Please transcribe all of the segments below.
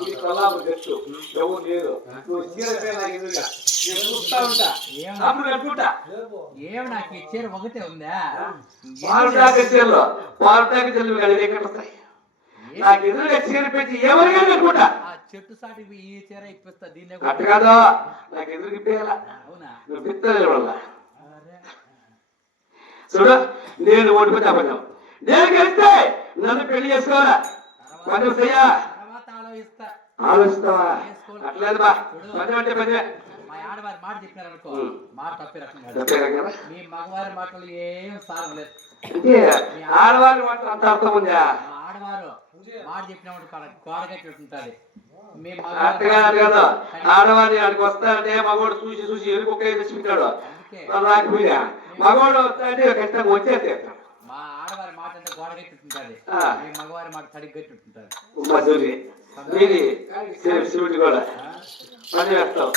ఇది కొల్లాపు గట్టు ఎవరు లేదు నువ్వు చీర నాకు ఎదురుగా నేను చూస్తా ఉంటా అప్పుడు కట్టుకుంటా ఏం నాకు ఈ చీర ఒకటే ఉందా పాలటాక చీరలో పాలటాక చీరలు కలిగి ఎక్కడ వస్తాయి నాకు ఎదురుగా చీర పెట్టి ఎవరిగా కట్టుకుంటా చెట్టు సాటి ఈ చీర ఇప్పిస్తా దీన్ని అట్టు కాదు నాకు ఎదురు ఇప్పేయాలా అవునా నువ్వు పిత్తలే వల్ల చూడు నేను ఓడిపోతే అబద్ధం నేను గెలిస్తే నన్ను పెళ్లి చేసుకోవాలా పని చెయ్యా ఆలోచిస్తావా అట్లేదు బా పని అంటే పని మా ఆడవారి మాట చెప్పినారనుకో మాట తప్పే రకం మీ మగవారి మాటలు ఏం సారం లేదు అంటే ఆడవారి మాటలు అంత అర్థం ఉందా ఆడవారు మాట చెప్పినప్పుడు కోడగట్టుంటది కదా ఆడవారి ఆడికి వస్తా అంటే మగవాడు చూసి చూసి ఎరుకొక్క తెచ్చుకుంటాడు రాకపోయినా మగవాడు వస్తా అంటే ఖచ్చితంగా వచ్చేది మా ఆడవారి మాట అంటే గోడగట్టుంటది మీ మగవారి మాట తడికి గట్టుంటది శివుడి కూడా పని చేస్తావు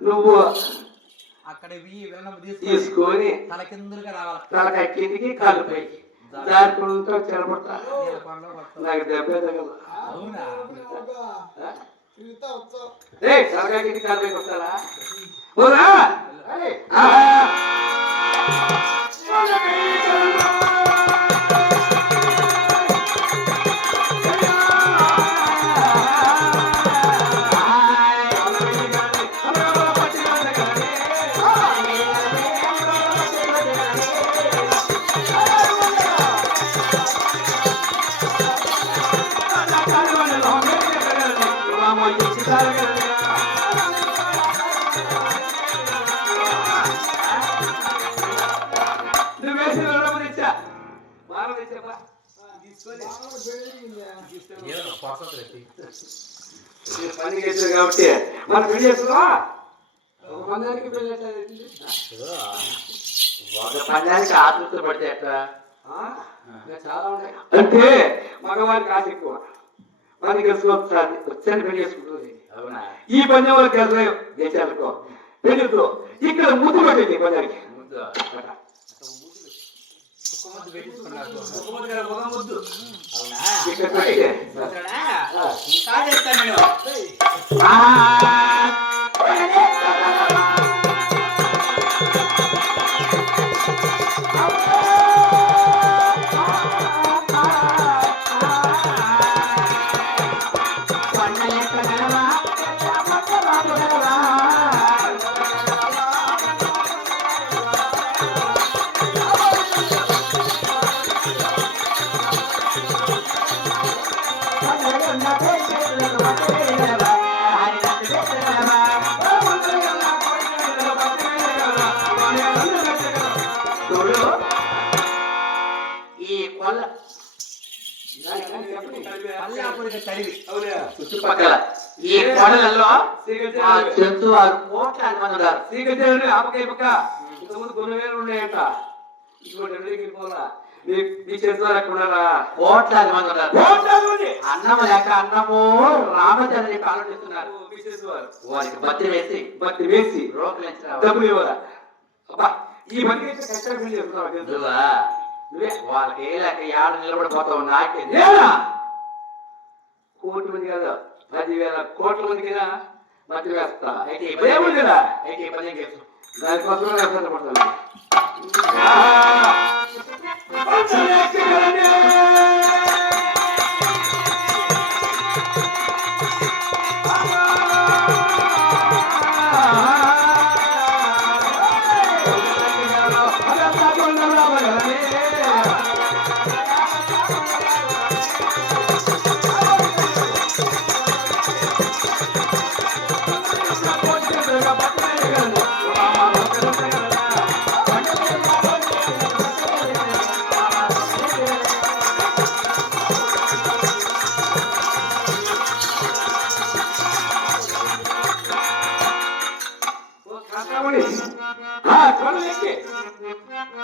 నువ్వు అక్కడ విలనం తీసుకొని తల కిందులుగా రావాలి తలకాయ కిందికి కాలు పైకి జారుకుంటూ చెరపడతా నాకు దెబ్బ తగదు తలకాయ కిందికి కాలు పైకి వస్తారా పని చేశారు కాబట్టి మన పెళ్లి చేస్తుందా ఒక పందానికి ఆతృత పడితే ఎట్లా చాలా ఉంటాయి అంటే మగవారికి ఆశ ఎక్కువ పని గెలుచుకోవచ్చు వచ్చాను పెళ్లి చేసుకుంటుంది ఈ పందెం వాళ్ళకి గెలుస్తాయి దేశాలకు పెళ్లితో ఇక్కడ ముద్దు పట్టింది పందానికి చుట్టుపక్కల ఈ కొండలలో జంతువారు కోట్లాది మంది ఉన్నారు శ్రీకృష్ణుడు ఆపకాయ పక్క ఇంతకుముందు కొన్ని వేలు ఉన్నాయంట కోట్లాది మంది ఉన్నారు అన్నము లేక అన్నము రామచంద్ర చెప్పి ఆలోచిస్తున్నారు వారికి బత్తి వేసి డబ్బులు ఇవ్వాలా ఈ మంది వాళ్ళకి ఏ లేక ఏడ నిలబడిపోతావు నాకే కోటి మంది కదా 10,000 కోట్ల మందికి మధ్య వేస్తా దానికోసం పడతాను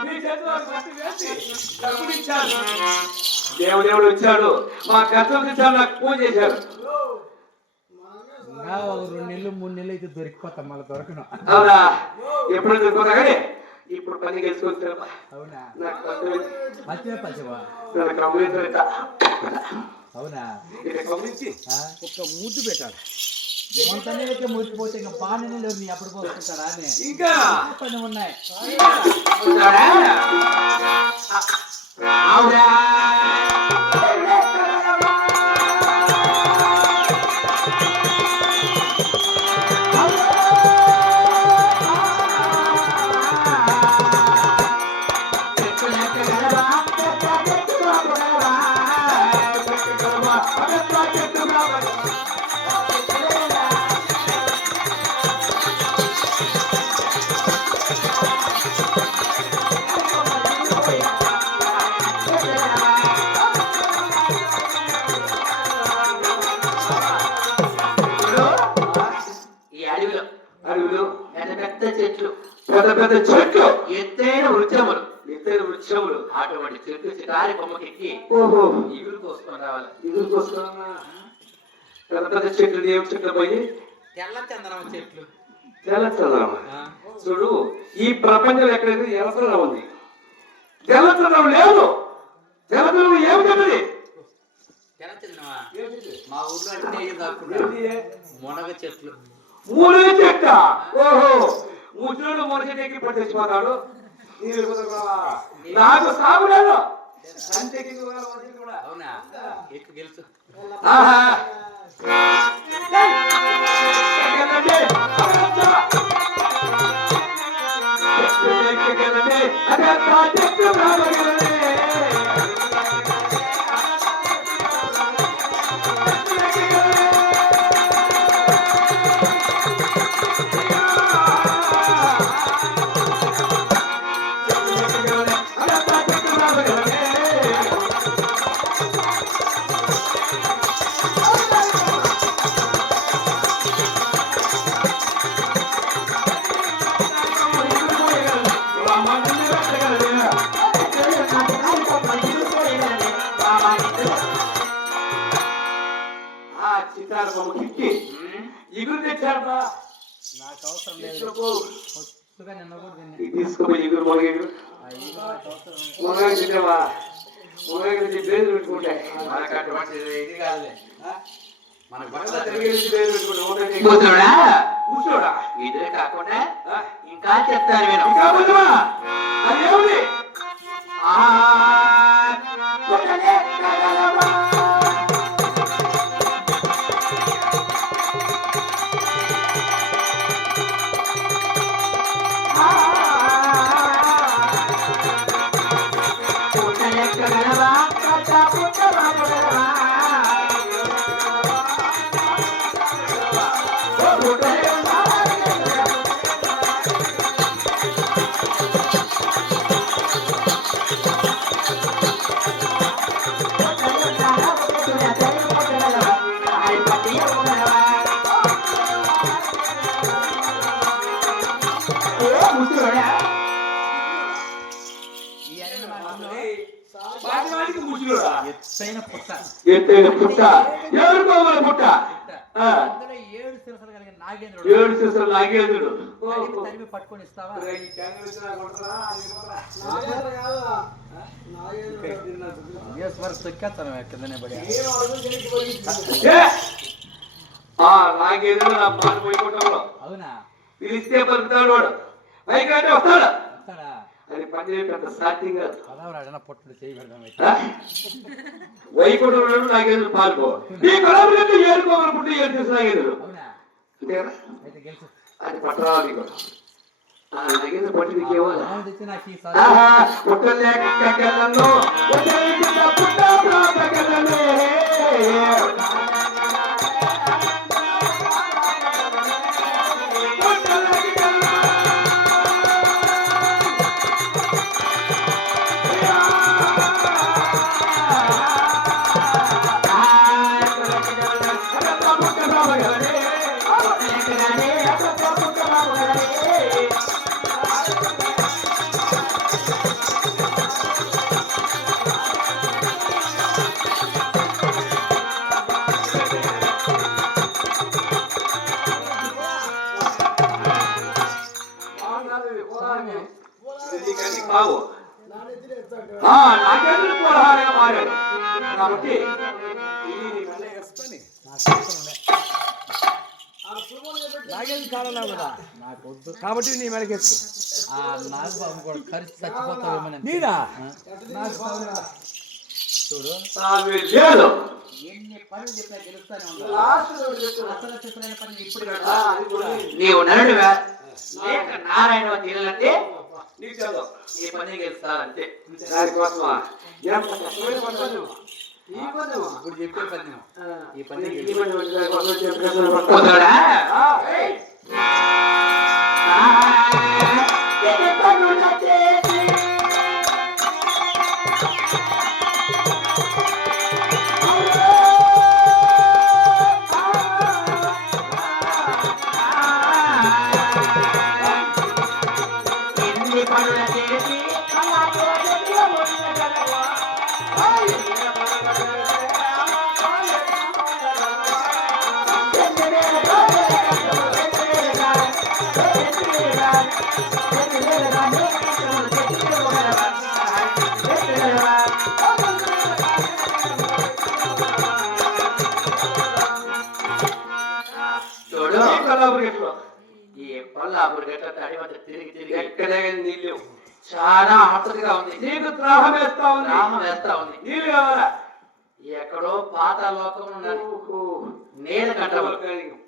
నీ చేతిలో కత్తి వేసి డబ్బులు ఇచ్చాడు. దేవుడు వచ్చాడు, మా కష్టం తెచ్చాడు, నాకు పూజ చేశాడు. ఇంకా ఒక 2 నెలలు 3 నెలలు అయితే దొరికిపోతాం, మళ్ళీ దొరకను. అవునా? ఎప్పుడు దొరుకుతా కానీ ఇప్పుడు పని చేసుకొచ్చాను. అవునా? నాకు పచ్చివా అవునా? గమనించి ఒక్క ముద్దు పెట్టాడు. మొంత నీళ్ళకే మురికిపోతే ఇంకా బాగా నీళ్ళు నీ అప్పుడు పోసుకుంటారా అని ఇంకా పని ఉన్నాయి. అడవులు పెద్ద పెద్ద చెట్లు ఎత్తైన వృక్షములు అటువంటి చెట్టు చిటారి బొమ్మకెక్కి ఓహో ఇగురుకు వసుకొని రావాలి. ఇగురుకు వస్తున్నా పెద్ద పెద్ద చెట్లు ఏం చెట్లు పోయి తెల్ల చందనం చెట్లు. తెల్ల చందనం చూడు, ఈ ప్రపంచంలో ఎక్కడైతే ఎర్రచందనం ఉంది, తెల్ల చందనం లేదు. తెల్ల చందనం ఏమిటది? తెల్ల చందనమా? మా ఊర్లో అంటే ఏం కాకుండా మునగ చెట్లు. మునగ చెట్ట? ఓహో, ముసలుడు మునగ చెట్టు ఎక్కి పడి తెచ్చిపోతాడు. నాకు సాగు లేదు. అవునా? ఎక్కువ గెలుచు. ఇగురు తెచ్చాడు. నాకు అవసరం లేదు. తీసుకోపోయి ఇగురు మునగ మునగ తినేవా? మునగ బేలు పెట్టుకుంటాయి. ఇది కాదులే, కూర్చోడా? ఇదే కాకుండా ఇంకా చెప్తాను నేను. ఇంకా బుద్ధమా? అదేమిటి? ఎత్తైన పుట్ట. ఎవరికోమల పుట్ట? 7 శిరస్సుల నాగేంద్రుడు. పట్టుకొని ఇస్తావా? నాగేంద్రుడు నా పాట పోయిపోవటంలో. అవునా? పిలిస్తే పలుకుతాడు వాడు, పైకంటే వస్తాడు. అది పని పెద్ద సాధ్యం కాదు. పొట్టుడు చేయగలం. వైకుంఠంలో నాగేంద్రుడు పాల్గో. ఈ కళాపురంలో ఏడుకోవాలనుకుంటే 7 శిరస్సుల నాగేంద్రుడు. అంతే కదా? అది పట్టరాలి కూడా. నాగేంద్రుడు పట్టి నీకేమో పుట్టలేకలను సాగు నాకెందుకు కోలాహలంగా మారాడు కాబట్టి ఇది నీ మెల్ల వేసుకొని నాకేం కావాలా కదా నాకు వద్దు కాబట్టి నీ మెడకేసుకో నాకు బాబు కూడా ఖర్చు చచ్చిపోతావేమో నీదా చూడు లేదు ఎన్ని పనులు చెప్పినా గెలుస్తానే నీవు నరుడివా లేక నారాయణ తీరాలంటే నీకు చదువు ఈ పని గెలుస్తానంటే దానికోసమా ఇప్పుడు చెప్పే పద్యం ఈ పని కుదరా ఈ కొల్లాపూర్ గట్ల తడి వద్ద తిరిగి తిరిగి ఎక్కడే నీళ్ళు చాలా ఆతృతగా ఉంది. నీకు త్రాహం వేస్తా ఉంది దాహం వేస్తా ఉంది. నీళ్ళు కావాలా ఎక్కడో పాత లోకం ఉన్నది. నీళ్ళ కట్టవలు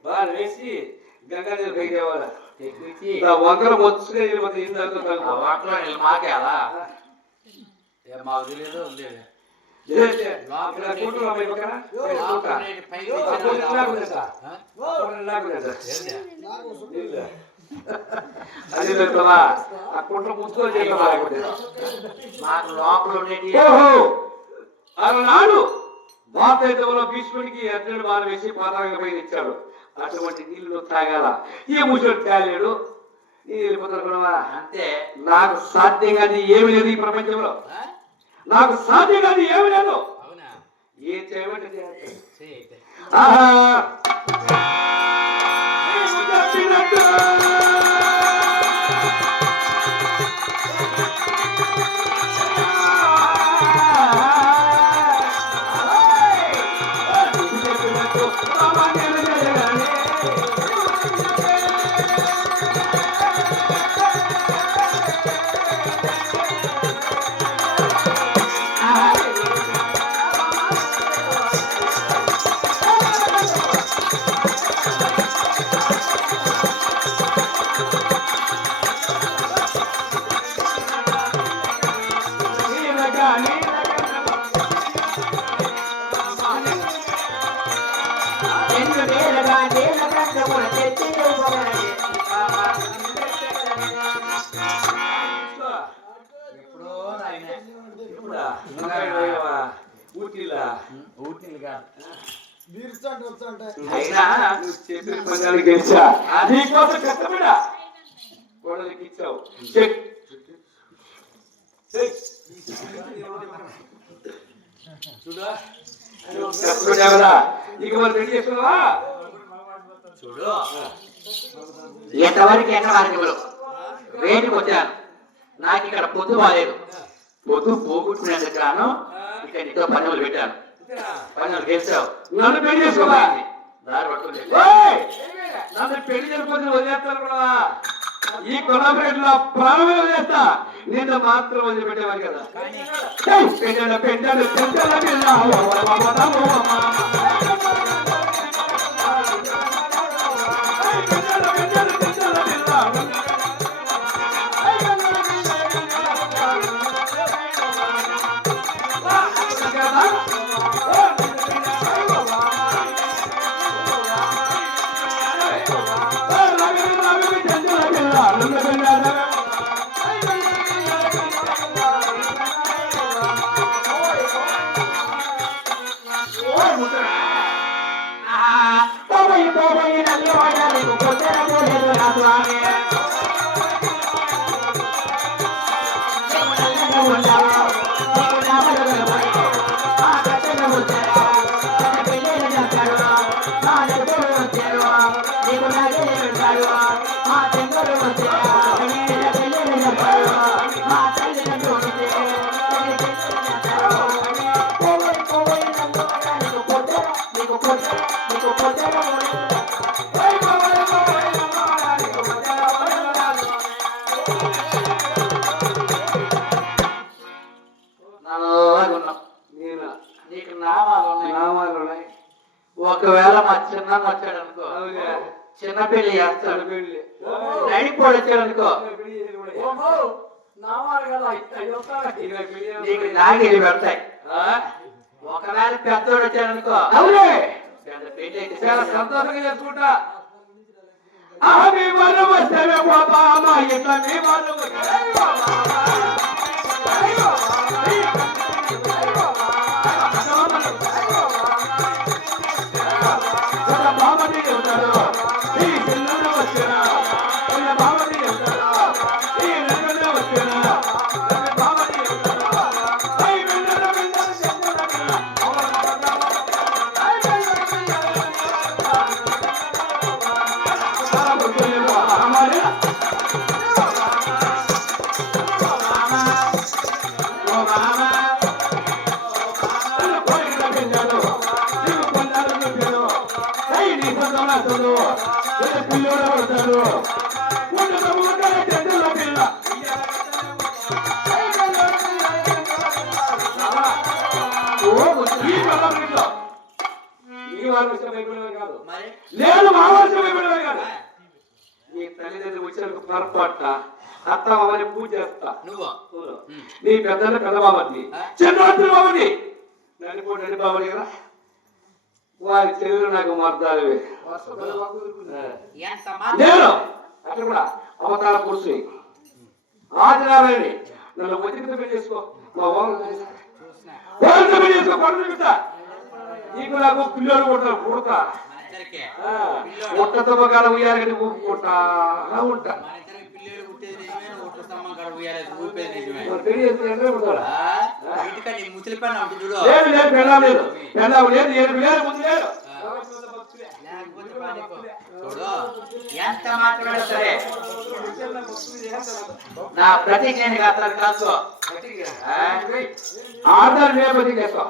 బాగా వేసి గంగా నీళ్ళు పైకి తేవాలా తెప్పించి వంకర మొత్తుగా వెళ్ళిపోతే ఆ వాటిలో నీళ్ళు మాకే అలా మాకు తెలియదు లేదు అది ఆ కుంట్ర ముచ్చుకొని మాకు లోపల ఉండేది అలనాడు భారతదేశంలో భీష్ముడికి అర్జునుడు బాణ వేసి పాతాళంగా పైన ఇచ్చాడు. అటువంటి నీళ్లు తాగాల ఈ ముసలు తాగాడు నీళ్ళు పొందనుకున్నావా అంతే. నాకు సాధ్యం కాదు ఏమి లేదు ఈ ప్రపంచంలో, నాకు సాధ్యం కాదు ఏమి లేదు. ఏం చేయమంటే గెలిచా నీకోసం కష్టపడా కోడలికి ఇచ్చావు. ఇక వాళ్ళు రెడీ చేసుకున్నావా? చూడు ఎంతవరకు ఎక్కడానికి వేటికి వచ్చాను. నాకు ఇక్కడ పొద్దు బాలేదు. పొద్దు పోగొట్టుకునేందుకు గాను ఇక నీతో పనులు పెట్టాను. పనులు గెలిచావు. నన్ను పెళ్లి చేసుకోవా? దారి పట్టుకోలేదు. నన్ను పెళ్లి చేసుకొని వదిలేస్తాను కూడా. ఈ కొలాబరేట్లో ప్రాణమే వదిలేస్తా, నిన్ను మాత్రం వదిలిపెట్టేవారు కదా. పెంచాడు పెంచాడు మా చిన్న పెళ్లి చేస్తాడు పెళ్లి. నడిపోడు వచ్చాడు అనుకో పెళ్లి చేసి కూడా. నా వాడు కదా, అయ్యో, ఇక పెళ్లి నీకు నాగిలి పెడతాయి ఒకవేళ పెద్దోడు వచ్చాడు అనుకో అవునే పెద్ద పెళ్లి అయితే చాలా సంతోషంగా చేసుకుంటా. మీ వాళ్ళు వస్తే బాబా మా ఇంట్లో మీ వాళ్ళు బాబని ఉంటాడు ఈ పిల్లలు వచ్చిన బాబని ఉంటాడు ఈ నెలలో వచ్చిన బాబని ఉంటాడు ఈ పిల్లలు కాదు మరి నేను మావాల్సిన కాదు నీ తల్లిదండ్రులు వచ్చిన పొరపాట అత్త మామని పూజ చేస్తా నువ్వు నీ పెద్దలు పెద్ద బాబని చిన్న బాబని నడిపోయి బాబని కదా వారి చెల్లెలు నాకు మర్దాలివి ఎంత నేను అక్కడ కూడా అవతార పురుషుని ఆదినారాయణి నన్ను ఒత్తిడితో పెళ్లి చేసుకో మా వాళ్ళతో పెళ్లి చేసుకో కొడుకు చూపిస్తా నీకు నాకు పిల్లలు పుడతా పుట్టతో కాడ ఉయ్యాలి పుట్టా ఉంటా పెళ్లి చేస్తే ఎంటే పుడతాడా ముసలి పని ఉంటుంది లేదు లేదు పెళ్ళాం లేదు పెళ్ళాం లేదు ఏడు లేదు ముందు లేదు చూడు ఎంత మాట్లాడా సరే నా ప్రతిజ్ఞని కాస్తాను కాసుకో ఆధార్ లేకపోతే చేసుకో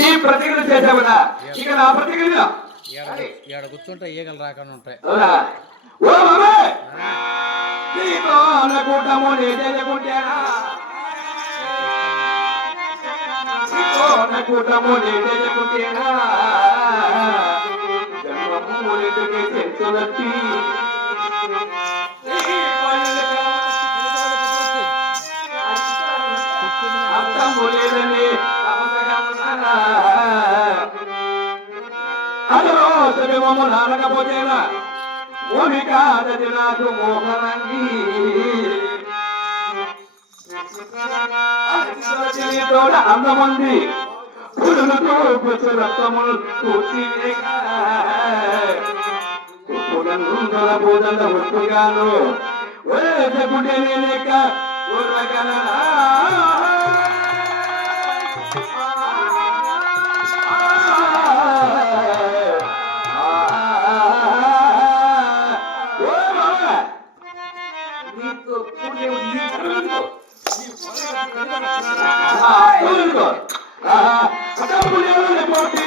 ఈ ప్రతిజ్ఞ చేసావునా ఇక నా ప్రతిజ్ఞ ఏడ కూర్చుంటే ఈగలు రాకుండా ఉంటాయి అవునా ఓ మామే నీతో అనుకుంటాము నేనేకుంటానా నీతో అనుకుంటాము నేనేకుంటానా జన్మము నీకే తెలుసులకి అర్థములేదని అదో శరీరము నానకపోతేనా భూమి కాదది నాకు మోహనంగి తోడ అందమంది పురులతో పుచ్చు రక్తములు కూర్చినందుల బోధన ఒప్పుగాను ఒరేగుండే లేక ఉరగలనా పోటీ